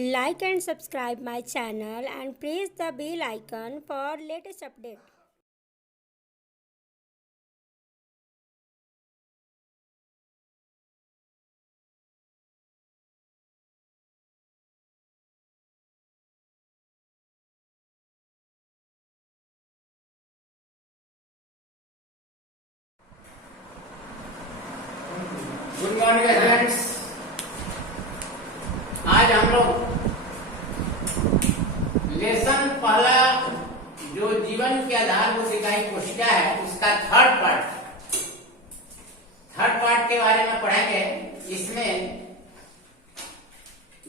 Like and subscribe my channel and press the bell icon for latest update. Good morning friends. आज हम लोग lesson पहला जो जीवन के आधारभूत इकाई कोशिका है उसका थर्ड पार्ट के बारे में पढ़ेंगे। इसमें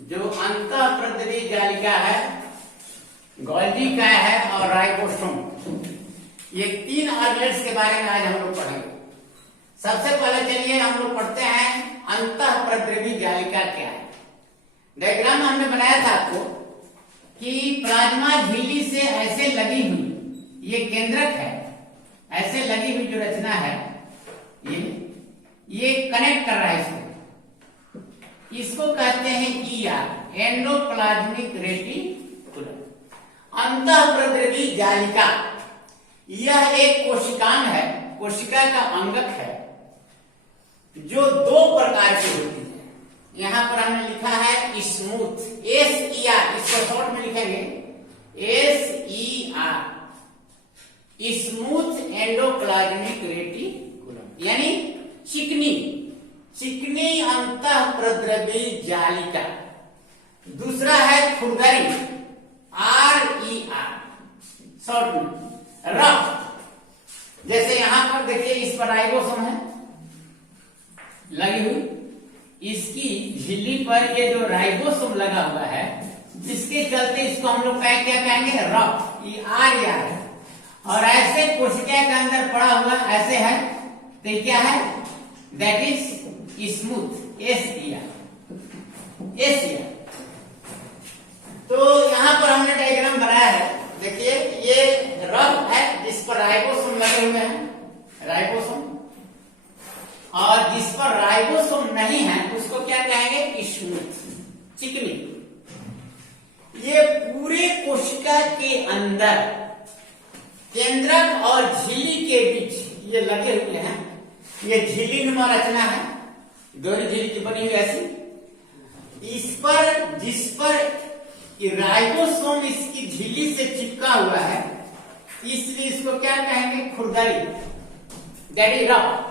जो अंतःप्रद्रवी जालिका है, गोल्गी काय है और राइबोसोम, ये तीन ऑर्गेन्स के बारे में आज हम लोग पढ़ेंगे। सबसे पहले चलिए हम लोग पढ़ते हैं अंतःप्रद्रवी जालिका क्या है। डायग्राम हमने बनाया था आपको कि प्लाज्मा झिल्ली से ऐसे लगी हुई ये केंद्रक है, ऐसे लगी हुई जो रचना है ये कनेक्ट कर रहा है इसको कहते हैं ईआर, एंडोप्लाज्मिक रेटिकुलम। अंतःप्रद्रवी जालिका यह एक कोशिकांग है, कोशिका का अंगक है जो दो प्रकार की होती है। यहां पर हमने लिखा है स्मूथ, SER, इसको शॉर्ट में लिखेंगे SER, स्मूथ एंडोप्लाज्मिक रेटिकुलम, यानी चिकनी अंतःप्रद्रवी जालिका। दूसरा है खुरदरी, RER, शॉर्ट में रफ। जैसे यहां पर देखिए इस पर राइबोसोम है लगी हुई, इसकी झिल्ली पर ये जो राइबोसोम लगा हुआ है जिसके चलते इसको हम लोग क्या कहेंगे, रफ, RER है। और ऐसे कोशिका के अंदर पड़ा हुआ ऐसे है तो क्या है, दैट इज स्मूथ, SER। तो यहां पर हमने डायग्राम बनाया है, देखिए ये रफ है जिस पर राइबोसोम लगे हुए हैं, राइबोसोम, और जिस पर राइबोसोम नहीं है उसको क्या कहेंगे, स्मूथ, चिकनी। ये पूरे कोशिका के अंदर केंद्रक और झिल्ली के बीच ये लगे हुए हैं। ये झिल्ली नुमा रचना है, दोहरी झिल्ली की बनी हुई ऐसी। इस पर जिस पर राइबोसोम इसकी झिल्ली से चिपका हुआ है इसलिए इसको क्या कहेंगे, खुरदरी, दैट इज रफ।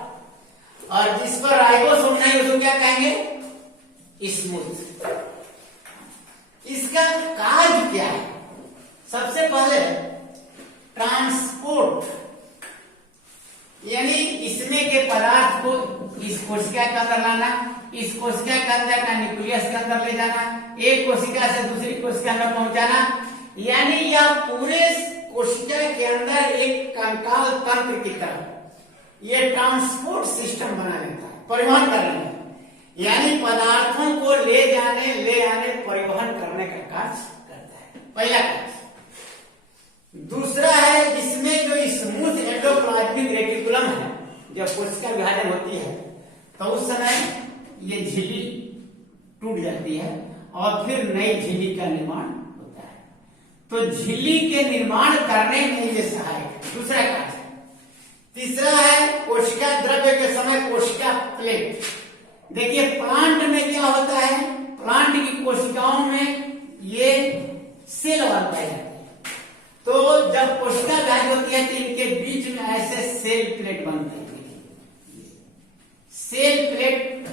और जिस पर राइबोसोम नहीं उसको क्या कहेंगे, स्मूथ। इसका कार्य क्या है, सबसे पहले ट्रांसपोर्ट, यानी इसमें के पदार्थ को इस कोशिका के अंदर लाना, इस कोशिका के अंदर का न्यूक्लियस के अंदर ले जाना, एक कोशिका से दूसरी कोशिका में पहुंचाना, यानी यह पूरे कोशिका के अंदर एक कंकाल तंत्र की तरह ये ट्रांसपोर्ट सिस्टम बना लेता है, परिवहन करने में, यानी पदार्थों को ले आने परिवहन करने का कार्य करता है, पहला कार्य। दूसरा है जिसमें जो स्मूथ एंडोप्लाज्मिक रेटिकुलम है, जब कोशिका विभाजन होती है तो उस समय ये झिल्ली टूट जाती है और फिर नई झिल्ली का निर्माण होता है। तो झिल्ली के निर्माण करने में ये सहायक है, दूसरा कार्य। तीसरा है कोशिका द्रव्य के समय कोशिका प्लेट। देखिए प्लांट में क्या होता है, प्लांट की कोशिकाओं में ये सेल बनता है, तो जब कोशिका विभाजन होती है तो इनके बीच में ऐसे सेल प्लेट बनते हैं। सेल प्लेट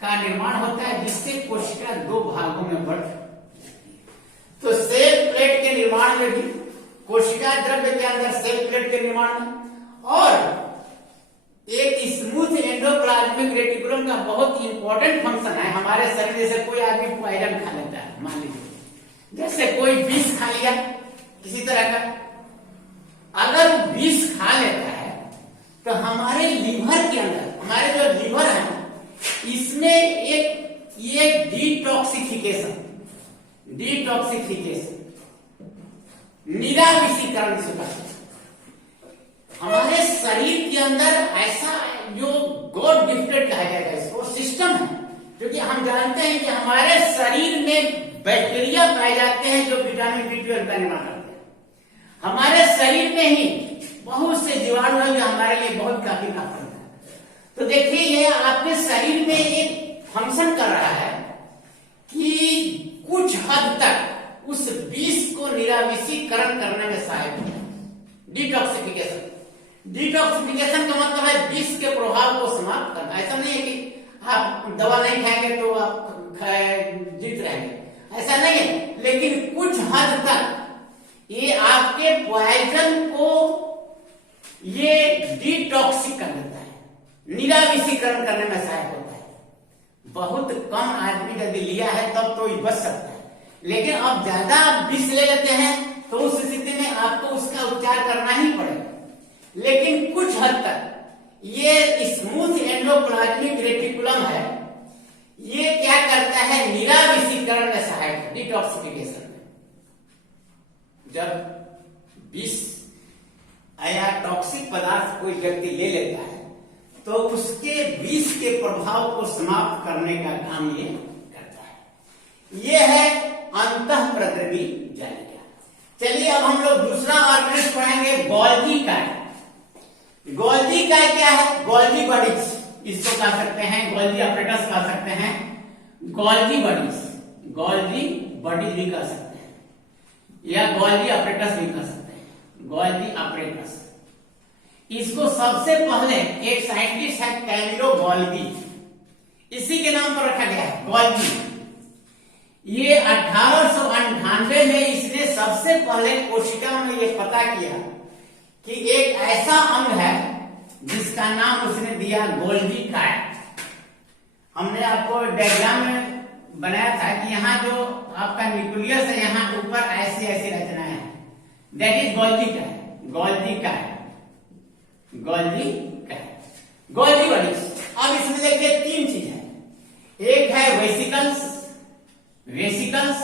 का निर्माण होता है जिससे कोशिका दो भागों में बढ़। तो सेल प्लेट के निर्माण में भी, कोशिका द्रव्य के अंदर सेल प्लेट के निर्माण में, और एक स्मूथ एंडोप्लाज्मिक रेटिकुलम का बहुत इंपॉर्टेंट फंक्शन है हमारे शरीर। जैसे कोई आदमी पॉइजन खा लेता है, मान लीजिए जैसे कोई विष खा लिया किसी तरह का, अगर विष खा लेता है तो हमारे लीवर के अंदर, हमारे जो लीवर है इसमें एक डिटॉक्सिफिकेशन, निराविषीकरण जिसे कहते हैं। हमारे शरीर के अंदर ऐसा जो गॉड गिफ्टेड कहा जाएगा इसको सिस्टम है, क्योंकि हम जानते हैं कि हमारे शरीर में बैक्टीरिया पाए जाते हैं जो विटामिन B12 का निर्माण करते हैं। हमारे शरीर में ही बहुत से जीवाणु हैं जो हमारे लिए बहुत काफी लाभप्रद है। तो देखिए ये आपके शरीर में एक फंक्शन कर रहा है कि कुछ हद तक उस विष को निराविषीकरण करने में सहायक होता है। डिटॉक्सिफिकेशन, डिटॉक्सिफिकेशन का मतलब है विष के प्रभाव को समाप्त करना। ऐसा नहीं है कि आप दवा नहीं खाएंगे तो आप जीत रहेंगे, ऐसा नहीं है, लेकिन कुछ हद तक ये आपके पॉइजन को ये डिटॉक्सिक कर देता है, निराविषीकरण करने में सहायक होता है। बहुत कम आदमी यदि लिया है तब तो ये बच सकता है, लेकिन अब ज्यादा आप विष ले लेते हैं तो उस स्थिति में आपको उसका उपचार करना ही पड़ेगा। लेकिन कुछ हद तक ये स्मूथ एंडोप्लाज्मिक रेटिकुलम है, ये क्या करता है, निराविषीकरण में सहायक है, डिटॉक्सिफिकेशन में। जब विष या टॉक्सिक पदार्थ कोई व्यक्ति ले लेता है तो उसके विष के प्रभाव को समाप्त करने का काम ये करता है। ये है अंतःप्रद्रवी जालिका। चलिए अब हम लोग दूसरा ऑर्गेनेज पढ़ेंगे, गोल्गी काय। गोल्गी काय क्या है, गोल्गी बॉडीज इसको कह सकते हैं, गोल्गी अपरेटस कह सकते हैं, गोल्गी बॉडीज, गोल्गी बॉडीज भी कह सकते हैं या गोल्गी अपरेटस भी कह सकते हैं, गोल्गी अपरेटस। इसको सबसे पहले एक साइंटिस्ट है कैमिलो गोल्गी, इसी के नाम पर रखा गया है गोल्गी। ये 1898 में इसने सबसे पहले कोशिका में ये पता किया कि एक ऐसा अंग है जिसका नाम उसने दिया गोल्गी काय। हमने आपको डायग्राम में बनाया था कि यहाँ जो आपका न्यूक्लियस है यहाँ ऊपर ऐसी ऐसी रचनाएं हैं, दैट इज गोल्गी काय, गोल्गी काय, गोल्गी काय, गोल्गी बॉडीज। अब इसमें देखिए तीन चीज है, एक है वेसिकल्स, वेसिकल्स,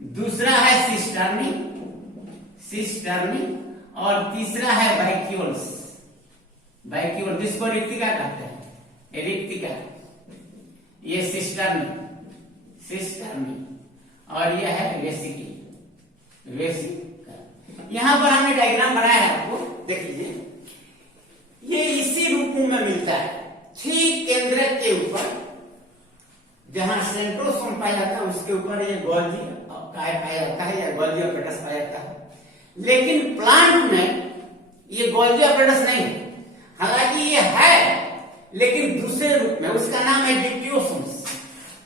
दूसरा है सिस्टर्नी, सिस्टर्नी, और तीसरा है वैक्यूल्स, वैक्यूल जिसको रिक्तिका कहते हैं, रिक्तिका। ये सिस्टर्नी, सिस्टर्नी, और यह है वेसिकी, वेसिकल। यहां पर हमने डायग्राम बनाया है, आपको देख लीजिए। ये इसी रूप में मिलता है, ठीक केंद्रक के ऊपर जहां सेंट्रोसोम पाया जाता है उसके ऊपर ये गोल्गी काय पाया जाता है या गोल्गी अपरेटस पाया जाता है। लेकिन प्लांट में ये गोल्गी अपरेटस नहीं है, हालांकि ये है लेकिन दूसरे रूप में। उसका नाम है डिक्टियोसोम्स,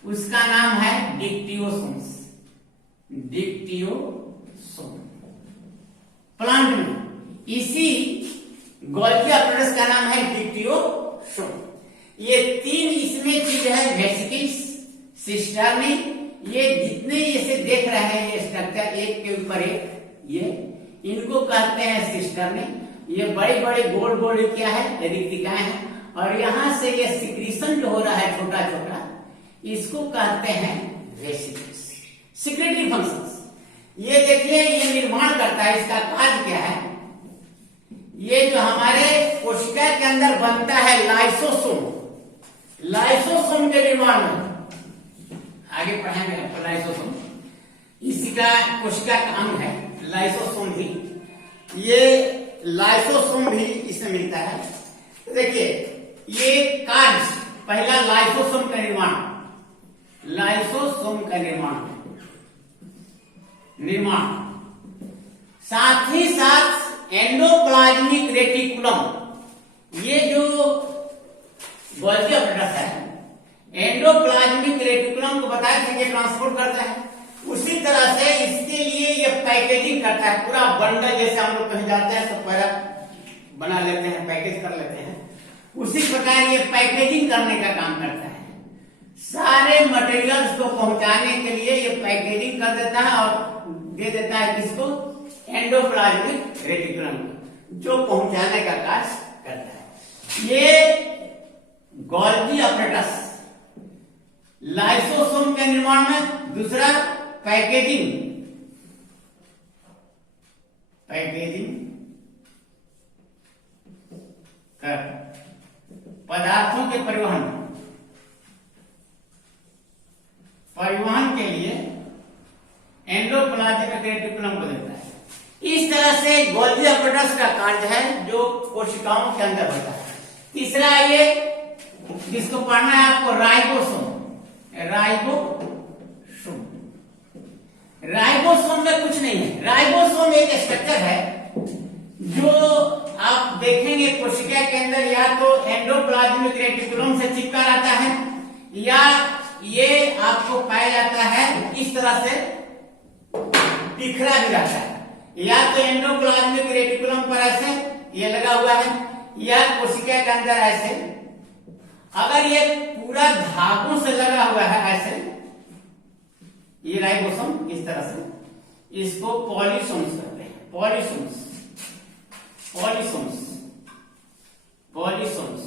उसका नाम है डिक्टियोसोम्स, डिक्टियोसोम। प्लांट में इसी गोल्गी अपरेटस का नाम है डिक्टियोसोम। ये तीन इसमें चीज है, वेसिकल्स, सिस्टर्नी, ये जितने इसे देख रहे हैं ये स्ट्रक्चर एक के ऊपर एक, ये इनको कहते हैं सिस्टर्नी। ये बड़ी बड़ी गोल गोल क्या है, रिक्तिकाएं हैं, और यहां से ये सिक्रीशन जो हो रहा है छोटा छोटा, इसको कहते हैं वेसिकल्स। सिक्रेटरी फंक्शंस, ये देखिए ये निर्माण करता है, इसका कार्य क्या है, ये जो हमारे कोशिका के अंदर बनता है लाइसोसोम, लाइसोसोम के निर्माण में आगे पढ़ेंगे आपको लाइसोसोम, इसी का कोशिका का अंग है लाइसोसोम भी। ये लाइसोसोम भी इसमें मिलता है। तो देखिए ये कार्य, पहला लाइसोसोम का निर्माण, लाइसोसोम का निर्माण, निर्माण, साथ ही साथ एंडोप्लाज्मिक रेटिकुलम, ये जो गोल्गी अपरेटस है, एंडोप्लाज्मिक रेटिकुलम को बताया कि ये ट्रांसपोर्ट करता है, उसी तरह से इसके लिए ये पैकेजिंग करता है। पूरा बंडल जैसे हम लोग कहीं जाते हैं तो पहला बना लेते हैं, पैकेज कर लेते हैं, उसी प्रकार ये पैकेजिंग करने का काम करता है। सारे मटेरियल्स को पहुंचाने के लिए ये पैकेजिंग कर देता है और दे देता है किसको, एंडोप्लाज्मिक रेटिकुलम, जो पहुंचाने का कार्य करता है। ये गोल्गी अपरेटस लाइसोसोम के निर्माण में, दूसरा पैकेजिंग, पैकेजिंग कर पदार्थों के परिवहन, परिवहन के लिए एंडोप्लाज्मिक रेटिकुलम को देता है। इस तरह से गोल्गी अपरेटस का कार्य है जो कोशिकाओं के अंदर होता है। तीसरा ये जिसको पढ़ना है आपको, राइबोसोम। राइबोसोम में कुछ नहीं है। राइबोसोम एक स्ट्रक्चर है जो आप देखेंगे कोशिका के अंदर या तो एंडोप्लाज्मिक रेटिकुलम से चिपका रहता है या ये आपको पाया जाता है इस तरह से बिखरा भी रहता है। या तो एंडोप्लाज्मिक रेटिकुलम पर ऐसे ये लगा हुआ है या कोशिका के अंदर ऐसे। अगर ये पूरा धागों से लगा हुआ है ऐसे, ये राइबोसोम इस तरह से, इसको पॉलीसोम्स कहते हैं। पॉलीसोम्स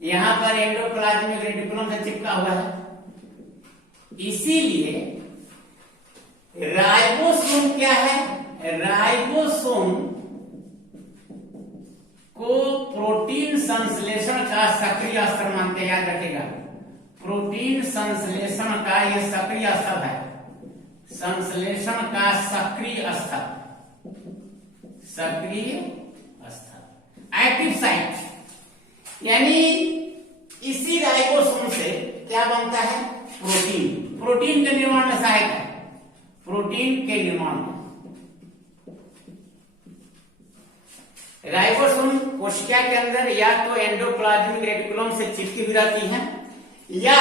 यहां पर एंडोप्लाज्मिक रेटिकुलम से चिपका हुआ है। इसीलिए राइबोसोम क्या है? राइबोसोम को प्रोटीन संश्लेषण का सक्रिय स्तर मानते हैं, याद रखेगा। प्रोटीन संश्लेषण का यह सक्रिय स्तर है। संश्लेषण का सक्रिय स्तर, एक्टिव साइट। यानी इसी राइबोसोम से क्या बनता है? प्रोटीन के निर्माण में सहायक है। प्रोटीन के निर्माण में राइबोसोम कोशिका के अंदर या तो एंडोप्लाज्मिक रेटिकुलम से चिपकी हुई रहती है या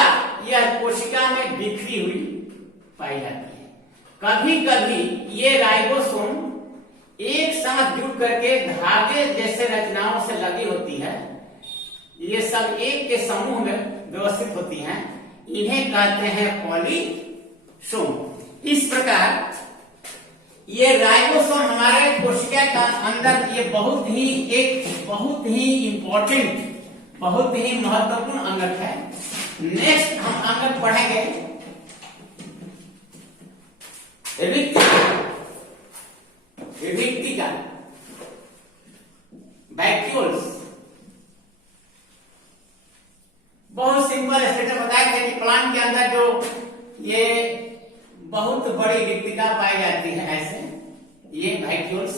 यह कोशिका में बिखरी हुई पाई जाती है। कभी कभी ये राइबोसोम एक साथ जुड़ करके धागे जैसे रचनाओं से लगी होती है। ये सब एक के समूह में व्यवस्थित होती हैं। इन्हें कहते हैं पॉलीसोम। इस प्रकार ये राइबोसोम हमारे कोशिका का अंदर ये बहुत ही इंपॉर्टेंट, बहुत ही महत्वपूर्ण अंगक है। नेक्स्ट हम अंगक पढ़ेंगे रिक्तिका, वैक्यूल्स। बहुत सिंपल स्ट्रक्चर बताया था कि प्लांट के अंदर जो ये बहुत बड़ी रिक्तिका पाई जाती है ऐसे, ये वैक्यूल्स।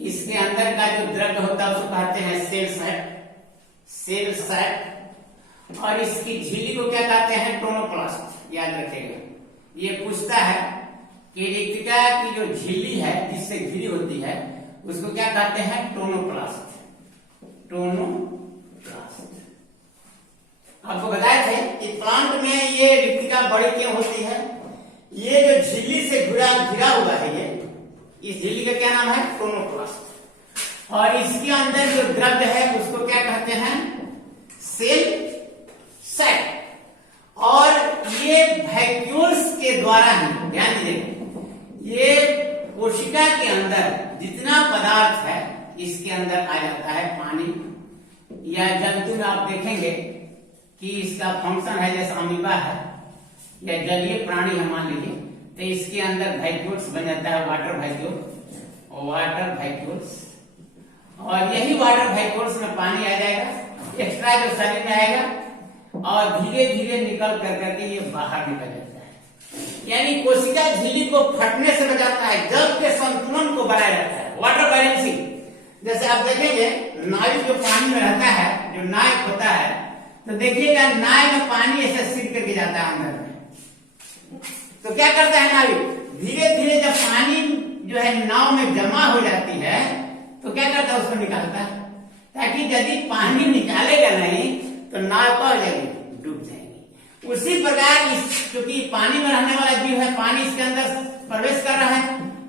इसके अंदर का जो द्रव्य होता है उसको कहते हैं सेल सैक। और इसकी झिल्ली को क्या कहते हैं? टोनोप्लास्ट। याद रखेगा। ये पूछता है कि रिक्तिका की जो झिल्ली है जिससे घिरी होती है उसको क्या कहते हैं? टोनोप्लास्ट। आपको बताए थे कि प्लांट में ये रिक्तिका बड़ी क्यों होती है। ये जो झिल्ली से घिरा हुआ है, ये इस झिल्ली का क्या नाम है? टोनोप्लास्ट। और इसके अंदर जो द्रव्य है उसको क्या कहते हैं? Cell sac. और ये वैक्यूल्स के द्वारा ही, ध्यान दीजिए, ये कोशिका के अंदर जितना पदार्थ है इसके अंदर आ जाता है। पानी या जंतु में आप देखेंगे कि इसका फंक्शन है जैसे अमीबा है या जलीय प्राणी है मान लीजिए, तो इसके अंदर वैक्यूल्स बन जाता है, वाटर वैक्यूल्स। और यही वाटर वैक्यूल्स में पानी आ जाएगा, एक्स्ट्रा जो शरीर में आएगा और धीरे धीरे निकल करके ये बाहर निकल जाता है। यानी कोशिका झिल्ली को फटने से बचाता है, जल के संतुलन को बनाए रखता है, वाटर बैलेंसिंग। जैसे आप देखेंगे नाविक जो पानी में रहता है, जो नायक होता है, तो देखिएगा नाव में पानी ऐसे सिर करके जाता है अंदर में। तो क्या करता है नाविक? धीरे धीरे जब पानी जो है नाव में जमा हो जाती है तो क्या करता है? उसको निकालता है, ताकि यदि पानी निकालेगा नहीं तो नाव क्या हो जाएगी? डूब जाएगी। उसी प्रकार क्योंकि पानी में रहने वाला जीव है, पानी इसके अंदर प्रवेश कर रहा है,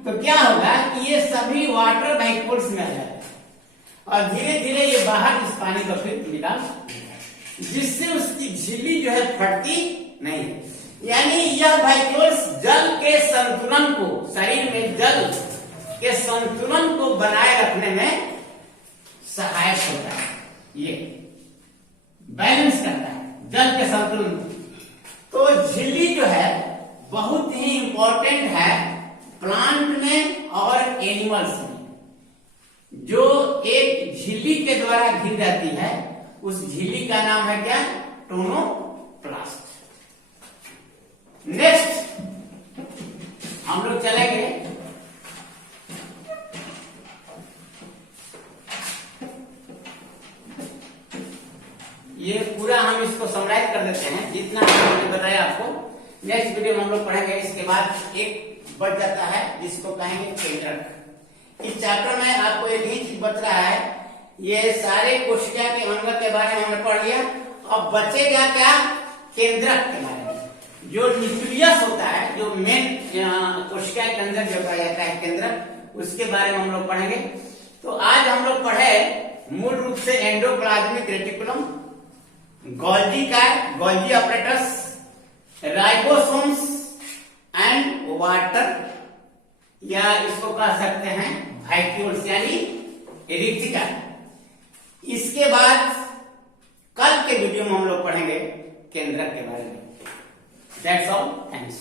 तो क्या होगा कि ये सभी वाटर वैक्यूल्स में आ जाएगा और धीरे धीरे ये बाहर इस पानी को फिर निकाल, जिससे उसकी झिल्ली जो है फटती नहीं। यानी यह वैक्यूल्स जल के संतुलन को, शरीर में जल के संतुलन को बनाए रखने में सहायक होता है। ये बैलेंस करता है जल के संतुलन को। तो झिल्ली जो है बहुत ही इंपॉर्टेंट है प्लांट में और एनिमल्स में। जो एक झिल्ली के द्वारा घिर जाती है उस झिल्ली का नाम है क्या? टोनोप्लास्ट। नेक्स्ट हम लोग चलेंगे ये पूरा, हम इसको समराइज कर देते हैं जितना मैंने बताया आपको। नेक्स्ट वीडियो में हम लोग पढ़ेंगे। इसके बाद एक बच जाता है जिसको कहेंगे केंद्रक। इस चैप्टर में आपको एक ही चीज बच रहा है, ये सारे कोशिका के अंग के बारे में हमने पढ़ लिया। अब बचेगा क्या? केंद्रक के बारे में। जो न्यूक्लियस होता है, जो मेन कोशिका के अंदर जो पाया जाता है केंद्रक, उसके बारे में हम लोग पढ़ेंगे। तो आज हम लोग पढ़े मूल रूप से एंडोप्लाज्मिक रेटिकुलम, गोल्जी का Golgi apparatus, ribosomes and water, या इसको कह सकते हैं वैक्यूल्स यानी रिक्तिका। इसके बाद कल के वीडियो में हम लोग पढ़ेंगे केंद्रक के बारे में। That's all, thanks.